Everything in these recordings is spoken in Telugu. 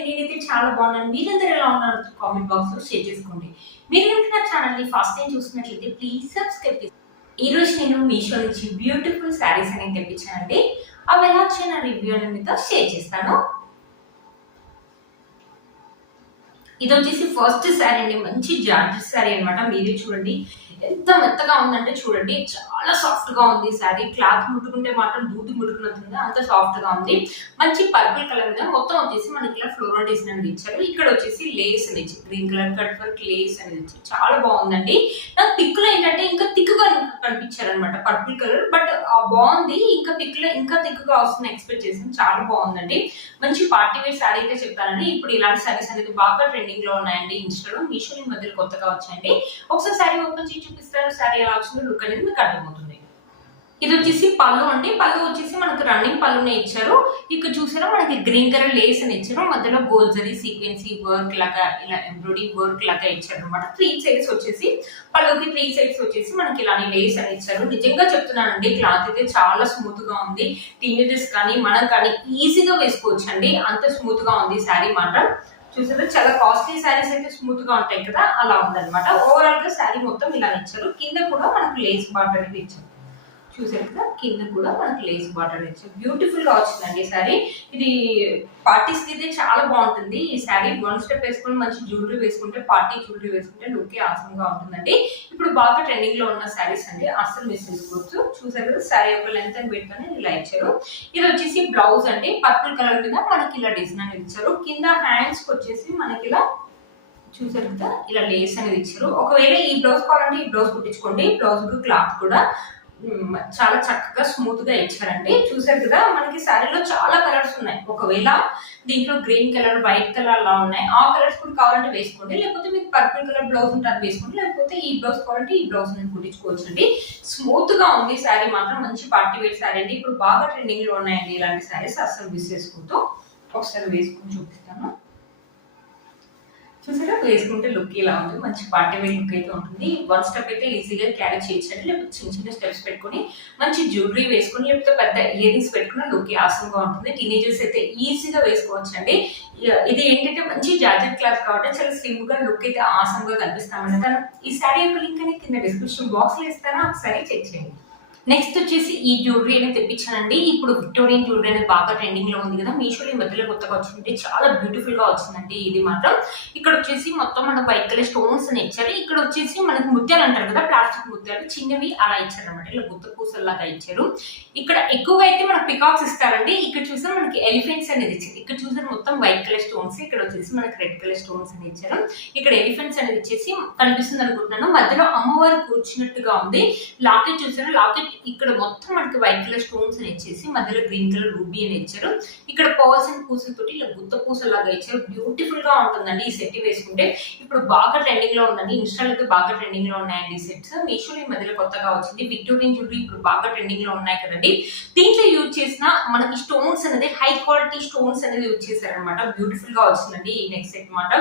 అండి, నేనైతే చాలా బాగున్నాను. మీరందరూ ఎలా ఉన్నారు కామెంట్ బాక్స్ లో షేర్ చేసుకోండి. మీరు కనుక నా ఛానల్ ని ఫస్ట్ టైం చూస్తున్నట్లయితే ప్లీజ్ సబ్స్క్రైబ్ చేసుకోండి. ఈ రోజు నేను మీషో నుంచి బ్యూటిఫుల్ శారీస్ అనేది తెప్పించానండి. అవి ఎలా వచ్చాయి నా రివ్యూ అనేది మీతో షేర్ చేస్తాను. ఇది వచ్చేసి ఫస్ట్ శారీ అండి, మంచి జార్జెట్ శారీ అనమాట. మీరే చూడండి ఎంత మెత్తగా ఉందంటే చూడండి, చాలా సాఫ్ట్ గా ఉంది శారీ. క్లాత్ ముట్టుకుంటే మాత్రం దూది ముట్టుకున్నట్టుంది, అంత సాఫ్ట్ గా ఉంది. మంచి పర్పుల్ కలర్ మీద మొత్తం వచ్చేసి మనకి ఇలా ఫ్లోరల్ డిజైన్ అనేది ఇచ్చారు. ఇక్కడ వచ్చేసి లేస్ అనేది green colour cut work lace అనేది ఇచ్చారు. చాలా బాగుందండి. నాకు పిక్ లో ఏంటంటే ఇంకా థిక్గా కనిపించారు అనమాట పర్పుల్ కలర్, బట్ బాగుంది. ఇంకా పిక్ లో ఇంకా థిక్గా వస్తుంది ఎక్స్పెక్ట్ చేసింది. చాలా బాగుందండి. మంచి పార్టీ వేర్ శారీ అయితే చెప్తానండి. ఇప్పుడు ఇలాంటి శారీస్ అనేది బాగా ట్రెండింగ్ లో ఉన్నాయండి. ఇన్స్టాలో మీషో ఈ మధ్యలో కొత్తగా వచ్చాయండి. ఒకసారి శారీ ఓపెన్ చేసి చూపిస్తారు. శారీ ఎలా వచ్చిందో లుక్ అనేది మీకు అర్థమవుతుంది. ఇది వచ్చేసి పళ్ళు అండి. పళ్ళు వచ్చేసి మనకు రన్నింగ్ పళ్ళునే ఇచ్చారు. ఇక్కడ చూసారా మనకి గ్రీన్ కలర్ లేస్ అని ఇచ్చారు. మధ్యలో గోల్డ్ జరీ సీక్వెన్సీ వర్క్ లాగా ఇలా ఎంబ్రాయిడరీ వర్క్ లాగా ఇచ్చారు అనమాట. 3 సైడ్స్ వచ్చేసి పళ్ళుకి 3 సైడ్స్ వచ్చేసి మనకి ఇలానే లేస్ అని ఇచ్చారు. నిజంగా చెప్తున్నానండి, క్లాత్ అయితే చాలా స్మూత్ గా ఉంది. టీనేజర్స్ కానీ మనం కానీ ఈజీగా వేసుకోవచ్చు అండి, అంత స్మూత్ గా ఉంది శారీ మాత్రం. చూసారా చాలా కాస్ట్లీ శారీస్ అయితే స్మూత్ గా ఉంటాయి కదా, అలా ఉందన్నమాట. ఓవరాల్ గా శారీ మొత్తం ఇలా ఇచ్చారు. కింద కూడా మనకు లేస్ బార్డర్ అనేది ఇచ్చారు. చూసారు కదా, కింద కూడా మనకి లేస్ బార్డర్ ఇచ్చారు. బ్యూటిఫుల్ గా వచ్చిందండి ఈ శారీ. ఇది పార్టీస్ కి అయితే చాలా బాగుంటుంది. ఈ శారీ 1 స్టెప్ వేసుకుని మంచి జ్యువెలరీ వేసుకుంటే, పార్టీ జ్యువెలరీ వేసుకుంటే లుక్ ఆసమ్ గా ఉంటుందండి. ఇప్పుడు బాగా ట్రెండింగ్ లో ఉన్న శారీస్ అండి, అస్సలు మిస్ చేసుకోవచ్చు. చూసారు కదా, శారీ యొక్క లెంత్ అని పెట్టుకొని ఇలా ఇచ్చారు. ఇది వచ్చేసి బ్లౌజ్ అండి, పర్పుల్ కలర్ మీద మనకి ఇలా డిజైన్ అనేది ఇచ్చారు. కింద హ్యాండ్స్ కి వచ్చేసి మనకి ఇలా చూసారు కదా, ఇలా లేస్ అనేది ఇచ్చారు. ఒకవేళ ఈ బ్లౌజ్ కావాలంటే ఈ బ్లౌజ్ కుట్టించుకోండి. బ్లౌజ్ క్లాత్ కూడా చాలా చక్కగా స్మూత్ గా ఇచ్చారండి. చూసారు కదా, మనకి శారీలో చాలా కలర్స్ ఉన్నాయి. ఒకవేళ దీంట్లో గ్రీన్ కలర్, వైట్ కలర్ అలా ఉన్నాయి. ఆ కలర్స్ కూడా కావాలంటే వేసుకోండి, లేకపోతే మీకు పర్పుల్ కలర్ బ్లౌజ్ ఉంటే అది వేసుకోండి, లేకపోతే ఈ బ్లౌజ్ కావాలంటే ఈ బ్లౌజ్ అనేది కుట్టించుకోవచ్చు అండి. స్మూత్ గా ఉంది శారీ మాత్రం. మంచి పార్టీ వేర్ శారీ అండి. ఇప్పుడు బాగా ట్రెండింగ్ లో ఉన్నాయండి ఇలాంటి శారీస్, అస్సలు మిస్ చేసుకోవద్దు. ఒకసారి వేసుకుని చూపిస్తాను. చూసారా, వేసుకుంటే లుక్ ఇలా ఉంది. మంచి పార్టీ వేర్ లుక్ అయితే ఉంటుంది. 1 స్టెప్ అయితే ఈజీగా క్యారీ చేయొచ్చండి, లేకపోతే చిన్న చిన్న స్టెప్స్ పెట్టుకుని మంచి జ్యువెలరీ వేసుకుని, లేకపోతే పెద్ద ఇయర్ రింగ్స్ పెట్టుకుని లుక్ ఆసంగా ఉంటుంది. టీనేజర్స్ అయితే ఈజీగా వేసుకోవచ్చు అండి. ఇది ఏంటంటే మంచి జార్జెట్ క్లాత్ కాబట్టి చాలా స్లిమ్ గా లుక్ అయితే ఆసంగా కనిపిస్తామండి. ఈ శారీ యొక్క లింక్ అనేది కింద డిస్క్రిప్షన్ బాక్స్ లో ఇస్తాను, ఒకసారి చెక్ చేయండి. నెక్స్ట్ వచ్చేసి ఈ జ్యువెలరీ అనేది తెప్పించానండి. ఇప్పుడు విక్టోరియన్ జ్యువెలరీ అనేది బాగా ట్రెండింగ్ లో ఉంది కదా, మీషో ఈ మధ్యలో కొత్తగా వచ్చింది. చాలా బ్యూటిఫుల్ గా వచ్చిందండి ఇది మాత్రం. ఇక్కడ వచ్చేసి మొత్తం మనకు వైట్ కలర్ స్టోన్స్ అని ఇచ్చారు. ఇక్కడ వచ్చేసి మనకి ముత్యాలు అంటారు కదా, ప్లాస్టిక్ ముత్యాలు చిన్నవి అలా ఇచ్చారు అనమాట. ఇలా గుత్త పూసల్లాగా ఇచ్చారు. ఇక్కడ ఎక్కువగా అయితే మనకు పికాక్స్ ఇస్తారండి. ఇక్కడ చూస్తే మనకి ఎలిఫెంట్స్ అనేది ఇచ్చారు. ఇక్కడ చూస్తే మొత్తం వైట్ కలర్ స్టోన్స్, ఇక్కడ వచ్చేసి మనకి రెడ్ కలర్ స్టోన్స్ అని ఇచ్చారు. ఇక్కడ ఎలిఫెంట్స్ అనేది ఇచ్చేసి కనిపిస్తుంది అనుకుంటున్నాను. మధ్యలో అమ్మవారు కూర్చున్నట్టుగా ఉంది. లాకెట్ చూసారు, లాకెట్ ఇక్కడ మొత్తం మనకి వైట్ కలర్ స్టోన్స్ అని ఇచ్చేసి మధ్యలో గ్రీన్ కలర్ రూబీ అని ఇచ్చారు. ఇక్కడ పర్ల్స్ అండ్ పూసలతోటి ఇలా గుత్త పూసలాగా ఇచ్చారు. బ్యూటిఫుల్ గా ఉంటుందండి ఈ సెట్ వేసుకుంటే. ఇప్పుడు బాగా ట్రెండింగ్ లో ఉందండి. ఇన్స్టాల్ అయితే బాగా ట్రెండింగ్ లో ఉన్నాయండి ఈ సెట్స్. మీషో ఈ మధ్యలో కొత్తగా వచ్చింది. విక్టోరియన్ జ్యువెలరీ ఇప్పుడు బాగా ట్రెండింగ్ లో ఉన్నాయి కదండి. దీంట్లో యూజ్ చేసిన మనకి స్టోన్స్ అనేది హై క్వాలిటీ స్టోన్స్ అనేది యూజ్ చేశారనమాట. బ్యూటిఫుల్ గా వచ్చిందండి ఈ నెక్స్ట్ సెట్ మాట.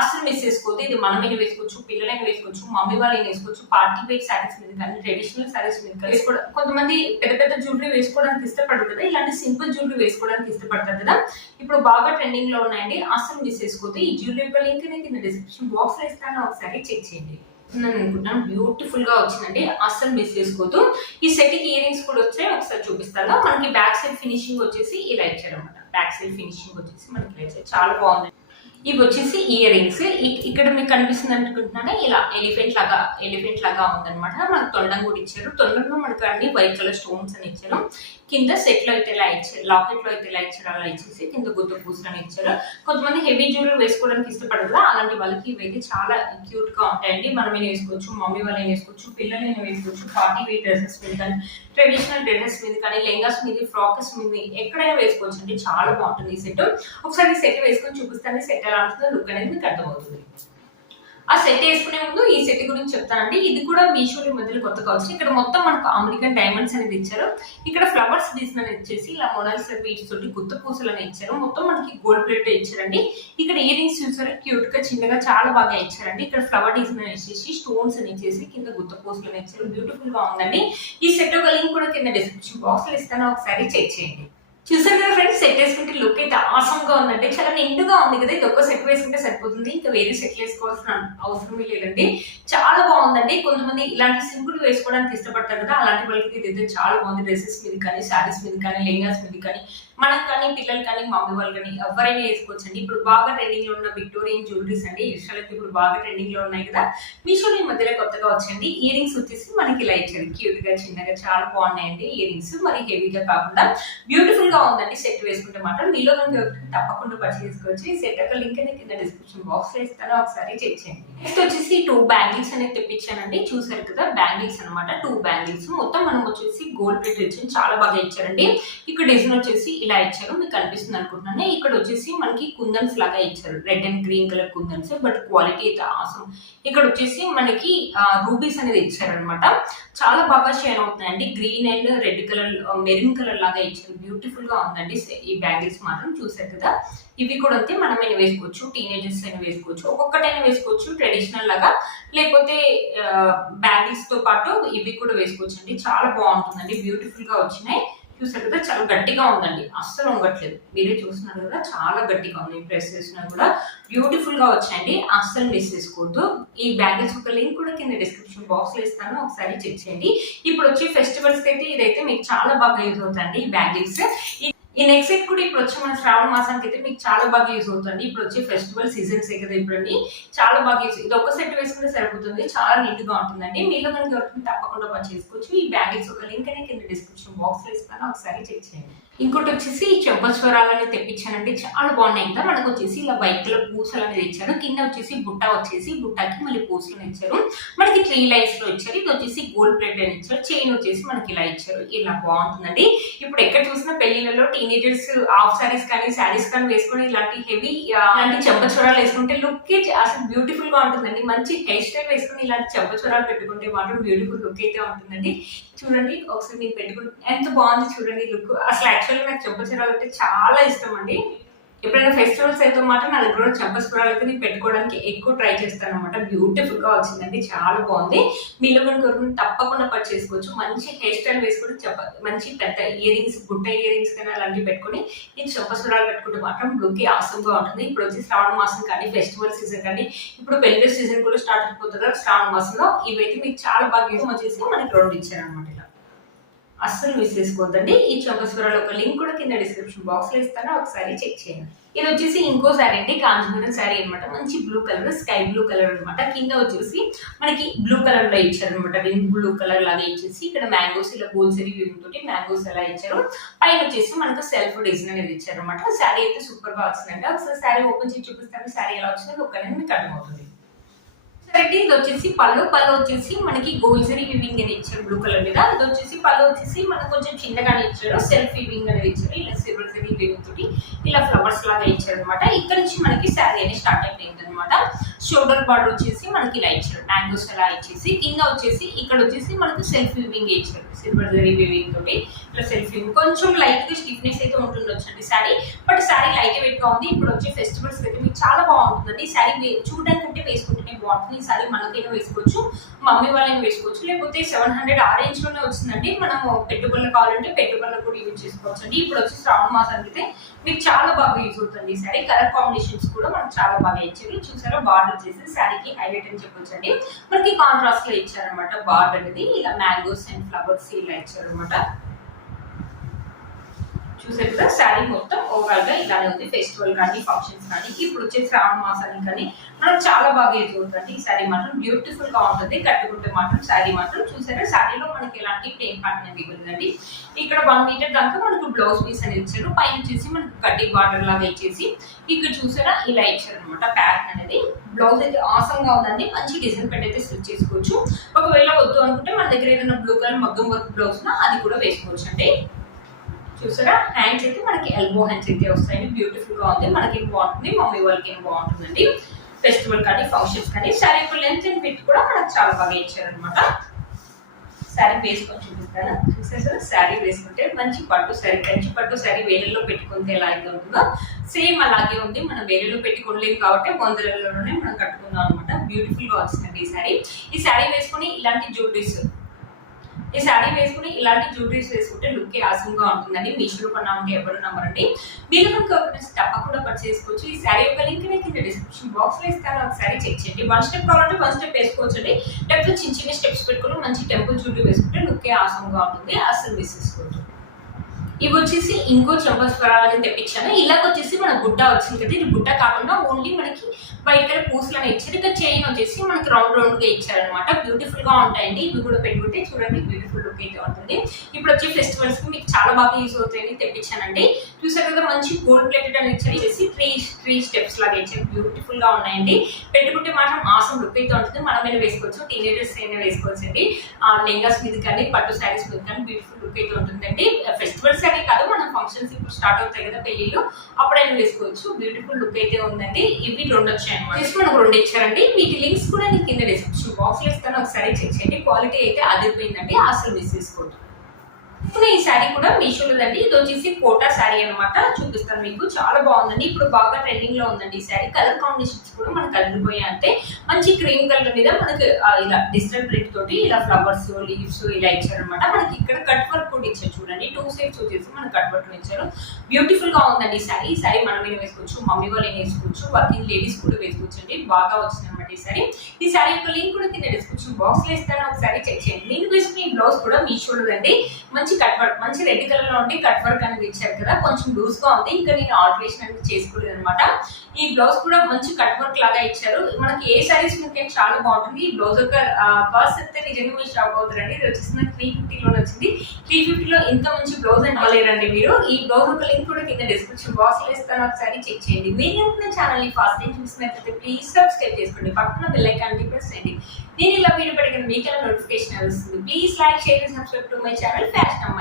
అస్సలు మిస్ చేసుకోవద్దు. ఇది మనమైనా వేసుకోవచ్చు, పిల్లలైనా వేసుకోవచ్చు, మమ్మీ వాళ్ళని వేసుకోవచ్చు. పార్టీ వేర్ శారీస్ మీద కానీ, ట్రెడిషనల్ శారీస్ మీద కానీ వేసుకోవడం. కొంతమంది పెద్ద పెద్ద జ్యువెలరీ వేసుకోవడానికి ఇష్టపడరు కదా, ఇలాంటి సింపుల్ జ్యువెలరీ వేసుకోవడానికి ఇష్టపడతారు కదా. ఇప్పుడు బాగా ట్రెండింగ్ లో ఉన్నాయండి, అస్సలు మిస్ చేసుకోవద్దు. ఈ జ్యువెలరీ యొక్క లింక్ కింద డిస్క్రిప్షన్ బాక్స్ లో ఇస్తాను, ఒకసారి చెక్ చేయండి. అనుకుంటున్నాను బ్యూటిఫుల్ గా వచ్చిందండి, అస్సలు మిస్ చేసుకోవద్దు. ఈ సెట్ కి ఇయర్ రింగ్స్ కూడా వచ్చాయి, ఒకసారి చూపిస్తాను. మనకి బ్యాక్ సైడ్ ఫినిషింగ్ వచ్చేసి ఇలా ఇచ్చారు అనమాట. బ్యాక్ సైడ్ ఫినిషింగ్ వచ్చేసి మనకి ఇలా ఇచ్చారు, చాలా బాగుంది. ఇవి వచ్చేసి ఇయర్ రింగ్స్. ఇక్కడ మీకు కనిపిస్తుంది అనుకుంటున్నాను, ఇలా ఎలిఫెంట్ లాగా ఉందన్నమాట. మనకు తొండం కూడా ఇచ్చారు. తొండంలో మనకు అన్ని వైట్ కలర్ స్టోన్స్ అని ఇచ్చారు. కింద సెట్ లో అయితే ఇలా ఇచ్చారు, లాకెట్ లో అయితే ఇలా ఇచ్చారు. అలా ఇచ్చేసి కింద గుత్త పూసలని ఇచ్చారు. కొంతమంది హెవీ జ్యువెలరీ వేసుకోవడానికి ఇష్టపడరు కదా, అలాంటి వాళ్ళకి ఇవైతే చాలా క్యూట్ గా ఉంటాయండి. మనమైనా వేసుకోవచ్చు, మమ్మీ వాళ్ళని వేసుకోవచ్చు, పిల్లలైనా వేసుకోవచ్చు. పార్టీ వేర్ డ్రెస్సెస్ మీద కానీ, ట్రెడిషనల్ డ్రెస్సెస్ మీద కానీ, లెంగాస్ మీద, ఫ్రాక్స్ మీద ఎక్కడైనా వేసుకోవచ్చు అండి. చాలా బాగుంటుంది ఈ సెట్. ఒకసారి ఈ సెట్ వేసుకొని చూపిస్తాను. సెట్ ఎలా ఉంటుందో లుక్ అనేది మీకు అర్థమవుతుంది. ఆ సెట్ వేసుకునే ముందు ఈ సెట్ గురించి చెప్తానండి. ఇది కూడా మీషో మధ్యలో కొత్తగా వచ్చింది. ఇక్కడ మొత్తం మనకు అమెరికన్ డైమండ్స్ అనేది ఇచ్చారు. ఇక్కడ ఫ్లవర్స్ డిజైన్ అనేది ఇచ్చేసి ఇలా మొనాలిసా బీడ్స్ తోటి గుత్త పూసలు అనేది ఇచ్చారు. మొత్తం మనకి గోల్డ్ ప్లేట్ ఇచ్చారండి. ఇక్కడ ఇయర్ రింగ్స్ చూసారు, క్యూట్ గా చిన్నగా చాలా బాగా ఇచ్చారండి. ఇక్కడ ఫ్లవర్ డిజైన్ ఇచ్చేసి స్టోన్స్ అని ఇచ్చేసి కింద గుత్త పూసలు అని ఇచ్చారు. బ్యూటిఫుల్ గా ఉందండి. ఈ సెట్ ఒక లింక్ కూడా కింద డిస్క్రిప్షన్ బాక్స్ లో ఇస్తాను, ఒకసారి చెక్ చేయండి. చూసారు కదా ఫ్రెండ్స్, సెట్ వేసుకుంటే లుక్ అయితే ఆసమ్ గా ఉందండి. చాలా నిండుగా ఉంది కదా. ఇది ఒక్క సెట్ వేసుకుంటే సరిపోతుంది, ఇంకా వేరే సెట్ వేసుకోవాల్సిన అవసరమే లేదండి. చాలా బాగుందండి. కొంతమంది ఇలాంటి సింపుల్ వేసుకోవడానికి ఇష్టపడతారు కదా, అలాంటి వాళ్ళకి ఇది అయితే చాలా బాగుంది. డ్రెస్సెస్ మీద కానీ, శారీస్ మీద కానీ, లెహంగాస్ మీద కానీ, మనకు కానీ, పిల్లలు కానీ, మమ్మీ వాళ్ళు కానీ ఎవరైనా వేసుకోవచ్చండి. ఇప్పుడు బాగా ట్రెండింగ్ లో ఉన్న విక్టోరియన్ జ్యువెలరీస్ అండి. ఇష్టాలు అయితే ఇప్పుడు బాగా ట్రెండింగ్ లో ఉన్నాయి కదా. మీషోలో ఈ మధ్యలో కొత్తగా వచ్చండి. ఇయర్ రింగ్స్ వచ్చేసి మనకి ఇలా ఇచ్చారు, క్యూట్ గా చిన్నగా చాలా బాగున్నాయండి ఇయర్ రింగ్స్. మరి హెవీగా కాకుండా బ్యూటిఫుల్ గా ఉందండి. సెట్ వేసుకుంటే మాత్రం మీలో కనుక తప్పకుండా పర్చేస్ చేసుకోవచ్చు. ఈ సెట్ యొక్క లింక్ అనేది కింద డిస్క్రిప్షన్ బాక్స్ లో ఇస్తాను, ఒకసారి చెక్ చేయండి. నెక్స్ట్ వచ్చేసి 2 బ్యాంగిల్స్ అనేది తెప్పించానండి. చూసారు కదా, బ్యాంగిల్స్ అనమాట. 2 బ్యాంగిల్స్ మొత్తం మనం వచ్చేసి గోల్డ్ ప్లేట్ ఇచ్చి చాలా బాగా ఇచ్చారండి. ఇక్కడ డిజైన్ వచ్చేసి ఇలా ఇచ్చారు, మీకు కనిపిస్తుంది అనుకుంటున్నాను. ఇక్కడ వచ్చేసి మనకి కుందన్స్ లాగా ఇచ్చారు, red and green colour kundans, but quality అయితే ఆసమ్. ఇక్కడ వచ్చేసి మనకి రూబీస్ అనేది ఇచ్చారనమాట. చాలా బాగా షైన్ అవుతున్నాయండి. Green and red colour, maroon colour లాగా ఇచ్చారు. బ్యూటిఫుల్ గా ఉందండి ఈ బ్యాంగిల్స్ మాత్రం. చూసారు కదా, ఇవి కూడా అంతే, మనమైనా వేసుకోవచ్చు, టీనేజర్స్ అయినా వేసుకోవచ్చు, ఒక్కొక్కటైనా వేసుకోవచ్చు ట్రెడిషనల్ లాగా, లేకపోతే బ్యాంగిల్స్ తో పాటు ఇవి కూడా వేసుకోవచ్చు అండి. చాలా బాగుంటుందండి, బ్యూటిఫుల్ గా వచ్చినాయి. చూసారు కదా, చాలా గట్టిగా ఉందండి, అస్సలు వంగట్లేదు. మీరే చూస్తున్నారు కదా, చాలా గట్టిగా ఉంది. ప్రెస్ చేసినా కూడా బ్యూటిఫుల్ గా వచ్చాయండి, అస్సలు మిస్ చేసుకోవద్దు. ఈ బ్యాంగిల్స్ ఒక లింక్ కూడా కింద డిస్క్రిప్షన్ బాక్స్ లో ఇస్తాను, ఒకసారి చెక్ చేయండి. ఇప్పుడు వచ్చే ఫెస్టివల్స్ కి అయితే ఇదైతే మీకు చాలా బాగా యూజ్ అవుతుంది ఈ బ్యాంగిల్స్. ఈ నెక్స్ట్ సెట్ కూడా ఇప్పుడు వచ్చి మన శ్రావణ మాసానికి అయితే మీకు చాలా బాగా యూజ్ అవుతుంది. ఇప్పుడు వచ్చే ఫెస్టివల్ సీజన్స్ కదా ఇప్పుడు అన్ని, చాలా బాగా యూజ్. ఇది ఒక సెట్ వేసుకుంటే సరిపోతుంది, చాలా నీట్ గా ఉంటుందండి. మీలో కనుక ఎవరికి తప్పకుండా పర్చేస్ చేసుకోవచ్చు. ఈ బ్యాంగిల్స్ ఒక లింక్ అనేది కింద డిస్క్రిప్షన్ బాక్స్ లో ఇస్తాను, ఒకసారి చెక్ చేయండి. ఇంకోటి వచ్చేసి చెంపస్వరాలని తెప్పించానండి, చాలా బాగున్నాయి కదా. మనకు వచ్చేసి ఇలా వైట్ కలర్ పూసలు అనేది ఇచ్చారు, కింద వచ్చేసి బుట్ట వచ్చేసి బుట్టకి మళ్ళీ పూసలు ఇచ్చారు, మనకి 3 లైన్స్ లో ఇచ్చారు. ఇది వచ్చేసి గోల్డ్ ప్లేట్ అని ఇచ్చారు, చైన్ వచ్చేసి మనకి ఇలా ఇచ్చారు. ఇలా బాగుంటుందండి. ఇప్పుడు ఎక్కడ చూసినా పెళ్లిళ్ళలో టీనేజర్స్ హాఫ్ సారీస్ కానీ, శారీస్ కానీ వేసుకొని ఇలాంటి హెవీ ఇలాంటి చెంపస్వరాలు వేసుకుంటే లుక్ అసలు బ్యూటిఫుల్ గా ఉంటుందండి. మంచి హెయిర్ స్టైల్ వేసుకుని ఇలాంటి చెంపస్వరాలు పెట్టుకుంటే మాత్రం బ్యూటిఫుల్ లుక్ అయితే ఉంటుందండి. చూడండి ఒకసారి నేను పెట్టుకుంటే ఎంత బాగుంది చూడండి లుక్. అసలు యాక్చువల్గా నాకు చెంపస్వరాలు అంటే చాలా ఇష్టం అండి. ఎప్పుడైనా ఫెస్టివల్స్ అయితే మాత్రం నా దగ్గర చెంపస్వరాలు అయితే నేను పెట్టుకోవడానికి ఎక్కువ ట్రై చేస్తాను అనమాట. బ్యూటిఫుల్ గా వచ్చిందండి, చాలా బాగుంది. మీలో కనుక తప్పకుండా పర్చేస్ చేసుకోవచ్చు. మంచి హెయిర్ స్టైల్ వేసుకొని మంచి పెద్ద ఇయర్ రింగ్స్, బుట్ట ఇయర్ రింగ్స్ కానీ అలాంటివి పెట్టుకొని ఈ చెంపస్వరాలు పెట్టుకుంటే మాత్రం లుక్ ఆసమ్ గా ఉంటుంది. ఇప్పుడు వచ్చి శ్రావణ మాసం కానీ, ఫెస్టివల్ సీజన్ కానీ, ఇప్పుడు పెళ్లి సీజన్ కూడా స్టార్ట్ అయిపోతుంది కదా శ్రావణ మాసంలో. ఇవైతే మీకు చాలా బాగా యూజ్ వచ్చేసి మనకి 2 ఇచ్చారు అనమాట. ఇలా అస్సలు మిస్ చేసుకోవద్దండి. ఈ చెంపస్వరాలు ఒక లింక్ కూడా కింద డిస్క్రిప్షన్ బాక్స్ లో ఇస్తాను, ఒకసారి చెక్ చేయండి. ఇది వచ్చేసి ఇంకో శారీ అండి, కాంచీపురం శారీ అనమాట. మంచి blue colour, sky blue colour అనమాట. కింద వచ్చేసి మనకి బ్లూ కలర్ లో ఇచ్చారు అనమాట, వింగ్ బ్లూ కలర్ లాగా ఇచ్చేసి ఇక్కడ మ్యాంగోస్ ఇలా గోల్ సరీ వింగ్ తోటి మ్యాంగోస్ ఎలా ఇచ్చారు. పైన వచ్చేసి మనకు సెల్ఫ్ డిజైన్ అనేది ఇచ్చారు అనమాట. శారీ అయితే సూపర్ గా వచ్చిందండి. ఒకసారి శారీ ఓపెన్ చేసి చూపిస్తాను, శారీ ఎలా వచ్చిందో ఒక అనేది మీకు అర్థమవుతుంది. ఇది వచ్చేసి పళ్ళు వచ్చేసి మనకి గోల్డ్ జరీ వివింగ్ అనేది ఇచ్చారు బ్లూ కలర్ మీద. ఇది వచ్చేసి పళ్ళు వచ్చేసి మనకు కొంచెం చిన్నగానే ఇచ్చారు, సెల్ఫ్ వివింగ్ అనేది ఇచ్చారు. ఇలా సిల్వర్ జరీ వివింగ్ తోటి ఇలా ఫ్లవర్స్ లాగా ఇచ్చారు అనమాట. ఇక్కడ నుంచి మనకి శారీ అనేది స్టార్ట్ అయిపోయింది అనమాట. షోల్డర్ బార్డర్ వచ్చేసి మనకి ఇలా ఇచ్చారు, మ్యాంగోస్ అలా ఇచ్చేసి. కింద వచ్చేసి ఇక్కడ వచ్చేసి మనకి సెల్ఫ్ వివింగ్ ఇచ్చారు, సిల్వర్ జరీ వివింగ్ తోటి ఇలా సెల్ఫ్ వివింగ్. కొంచెం లైట్ గా స్టిఫ్నెస్ అయితే ఉంటుండొచ్చండి sari, but sari light weight గా ఉంది. ఇప్పుడు వచ్చే ఫెస్టివల్స్ అయితే మీకు చాలా బాగుంటుందండి. శారీ చూడడానికి వేసుకుంటేనే బాగుంటుంది. ఈ శారీ మనకైనా వేసుకోవచ్చు, మమ్మీ వాళ్ళైనా వేసుకోవచ్చు, లేకపోతే 700 ఆ రేంజ్ లోనే వచ్చిందండి. మనము పెట్టుబడులు కావాలంటే పెట్టుబడులు కూడా యూజ్ చేసుకోవచ్చు అండి. ఇప్పుడు వచ్చి శ్రావణ మాసానికి అయితే మీకు చాలా బాగా యూజ్ అవుతుంది ఈ శారీ. కలర్ కాంబినేషన్స్ కూడా మనకు చాలా బాగా ఇచ్చారు. చూసారా, బార్డర్ చేసి శారీకి హైలైట్ అని చెప్పొచ్చు అండి. మనకి కాంట్రాస్ట్ లో ఇచ్చారనమాట బార్డర్ అనేది. ఇలా మ్యాంగోస్ అండ్ ఫ్లవర్స్ ఇలా ఇచ్చారనమాట. చూసారు కదా, శారీ మొత్తం ఓవరాల్ గా ఇలానే ఉంది. ఫెస్టివల్ కానీ, ఫంక్షన్స్ కానీ, ఇప్పుడు వచ్చే శ్రావణ మాసానికి కానీ మనకు చాలా బాగా యూజ్ అవుతుంది. ఈ శారీ మాత్రం బ్యూటిఫుల్ గా ఉంటుంది, కట్టుకుంటే మాత్రం శారీ మాత్రం. చూసారా, శారీలో మనకి ఎలాంటి ప్లేన్ ప్యాటర్న్ అనేది ఇవ్వలేదండి. ఇక్కడ 1 మీటర్ దాకా మనకు బ్లౌజ్ పీస్ అనేది ఇచ్చారు. పైన వచ్చేసి మనకు కడ్డీ బార్డర్ లాగా ఇచ్చేసి ఇక్కడ చూసారా ఇలా ఇచ్చారు అనమాట ప్యాటర్న్ అనేది. బ్లౌజ్ అయితే ఆసమ్ గా ఉందండి, మంచి డిజైన్ పెట్టి అయితే స్టిచ్ చేసుకోవచ్చు. ఒకవేళ వద్దు అనుకుంటే మన దగ్గర ఏదైనా బ్లూ కలర్ మగ్గం వర్క్ బ్లౌజ్ అది కూడా వేసుకోవచ్చు అండి. చూసారా, హ్యాండ్స్ అయితే మనకి ఎల్బో హ్యాండ్స్ అయితే వస్తాయండి. బ్యూటిఫుల్ గా ఉంది, మనకి బాగుంటుంది, మమ్మీ వాళ్ళకి ఏం బాగుంటుందండి. ఫెస్టివల్ కానీ, ఫంక్షన్స్ కానీ. శారీ లెంత్ అండ్ ఫిట్ కూడా మనకు చాలా బాగా ఇచ్చారనమాట. శారీ వేసుకొని చూపిస్తాను. చూసేసారా, శారీ వేసుకుంటే మంచి పట్టు శారీ, కంచి పట్టు శారీ వేలల్లో పెట్టుకుంటే ఎలా అయితే ఉంటుందో సేమ్ అలాగే ఉంది. మనం వేలల్లో పెట్టుకోలేము కాబట్టి బొందరలోనే మనం కట్టుకుందాం అనమాట. బ్యూటిఫుల్ గా వచ్చిందండి ఈ శారీ. ఈ శారీ వేసుకుని ఇలాంటి జ్యువెలరీస్ ఈ శారీ వేసుకుని ఇలాంటి జ్యువెలరీస్ వేసుకుంటే లుక్ ఆసంగా ఉంటుందండి. మీషోలో కొన్నామంటే ఎవరు నమ్మరండి. మీరు కనుక తప్పకుండా పర్చేస్ చేసుకోవచ్చు. ఈ శారీ యొక్క లింక్ నేను కింద డిస్క్రిప్షన్ బాక్స్ లో ఇస్తాను, ఒకసారి చెక్ చేయండి. వన్ స్టెప్ కావాలంటే వన్ స్టెప్ వేసుకోవచ్చు అండి. లేకపోతే చిన్న చిన్న స్టెప్స్ పెట్టుకుని మంచి టెంపుల్ జ్యువెలరీ వేసుకుంటే లుక్ ఆసంగా ఉంటుంది. అసలు మిస్ చేసుకోవచ్చు. ఇవి వచ్చేసి ఇంకో చంపస్వరాలని తెప్పించాను. ఇలాగ వచ్చేసి మన బుట్ట వచ్చింది కదా, ఇది బుట్ట కాకుండా ఓన్లీ మనకి బయట పూసలని ఇచ్చారు. ఇక చైన్ వచ్చేసి మనకి రౌండ్ రౌండ్ గా ఇచ్చారనమాట. బ్యూటిఫుల్ గా ఉంటాయండి. ఇవి కూడా పెట్టుకుంటే చూడండి బ్యూటిఫుల్ లుక్ అయితే ఉంటుంది. ఇప్పుడు వచ్చే ఫెస్టివల్స్ కి మీకు చాలా బాగా యూజ్ అవుతాయని తెప్పించానండి. చూసారు కదా మంచి గోల్డ్ ప్లేటెడ్ అని ఇచ్చారు. ఇచ్చేసి త్రీ స్టెప్స్ లాగా ఇచ్చారు. బ్యూటిఫుల్ గా ఉన్నాయండి. పెట్టుకుంటే మాత్రం ఆసం లుక్ అయితే ఉంటుంది. మన మీద వేసుకోవచ్చు, టీనేజర్స్ అయినా వేసుకోవచ్చు అండి. లెంగాస్ మీద కానీ పట్టు శారీస్ మీద కానీ బ్యూటిఫుల్ లుక్ అయితే ఉంటుందండి. ఫెస్టివల్స్ అనే కాదు, మన ఫంక్షన్స్ ఇప్పుడు స్టార్ట్ అవుతాయి కదా పెళ్లిళ్ళు, అప్పుడైనా వేసుకోవచ్చు. బ్యూటిఫుల్ లుక్ అయితే ఉందండి. ఇవి రెండు వచ్చాయి అనమాట. మనకు రెండు ఇచ్చారండి. వీటి లింక్స్ కూడా నేను కింద డిస్క్రిప్షన్ బాక్స్ లో ఇస్తాను, ఒకసారి చెక్ చేయండి. క్వాలిటీ అయితే అదిరిపోయిందండి, అసలు మిస్ చేసుకోండి. ఇప్పుడు ఈ శారీ కూడా మీషోలోదండి. ఇది వచ్చేసి కోటా శారీ అనమాట. చూపిస్తాను మీకు, చాలా బాగుందండి. ఇప్పుడు బాగా ట్రెండింగ్ లో ఉందండి ఈ శారీ. కలర్ కాంబినేషన్స్ కూడా మనకు అదిరిపోయాయి. అంటే మంచి క్రీమ్ కలర్ మీద మనకి ఇలా డిజిటల్ ప్రింట్ తోటి ఇలా ఫ్లవర్స్ లీవ్స్ ఇలా ఇచ్చారనమాట. మనకి ఇక్కడ కట్ వర్క్ కూడా ఇచ్చారు చూడండి. 2 సైడ్స్ వచ్చేసి మనకి కట్ వర్క్ ఇచ్చారు. బ్యూటిఫుల్ గా ఉందండి ఈ శారీ. ఈ శారీ మనం మీద వేసుకోవచ్చు, మమ్మీ వాళ్ళు వేసుకోవచ్చు, వర్కింగ్ లేడీస్ కూడా వేసుకోవచ్చు అండి. బాగా వచ్చింది అనమాట ఈ శారీ. ఈ శారీ యొక్క లింక్ కూడా కింద డిస్క్రిప్షన్ బాక్స్ లో ఇస్తాను, ఒకసారి చెక్ చేయండి. నేను వేసుకున్న ఈ బ్లౌజ్ కూడా మీషోలోదండి. మంచి కట్ వర్క్, మంచి రెడ్ కలర్ లో ఉండి కట్ వర్క్ అనేది ఇచ్చారు కదా, కొంచెం లూజ్ గా ఉంది. ఇంకా నేను ఆల్టరేషన్ అనేది చేసుకోలేదు అనమాట. ఈ బ్లౌజ్ కూడా మంచి కట్ వర్క్ లాగా ఇచ్చారు. మనకి ఏ శారీస్ మీకు చాలా బాగుంటుంది. ఈ బ్లౌజ్ యొక్క కాస్ట్ అయితే నిజంగా మీరు షాక్ అవుతారండి. ఇది వచ్చేసి 350 లో వచ్చింది. 350 లో ఇంత మంచి బ్లౌజ్ అంటే అవ్వలేరండి మీరు. ఈ బ్లౌజ్ యొక్క లింక్ కూడా కింద డిస్క్రిప్షన్ బాక్స్ లో ఇస్తాను, ఒకసారి చెక్ చేయండి. మీరు నా ఛానల్ ని ఫస్ట్ టైం చూసినట్లయితే ప్లీజ్ సబ్స్క్రైబ్ చేసుకోండి. పక్కన బెల్ ఐకాన్ ని ప్రెస్ చేయండి. నేను ఇలా వీడియో పెట్టిన మీకు నోటిఫికేషన్ వస్తుంది. Please like, share, subscribe to my channel fashion అమ్మాయి.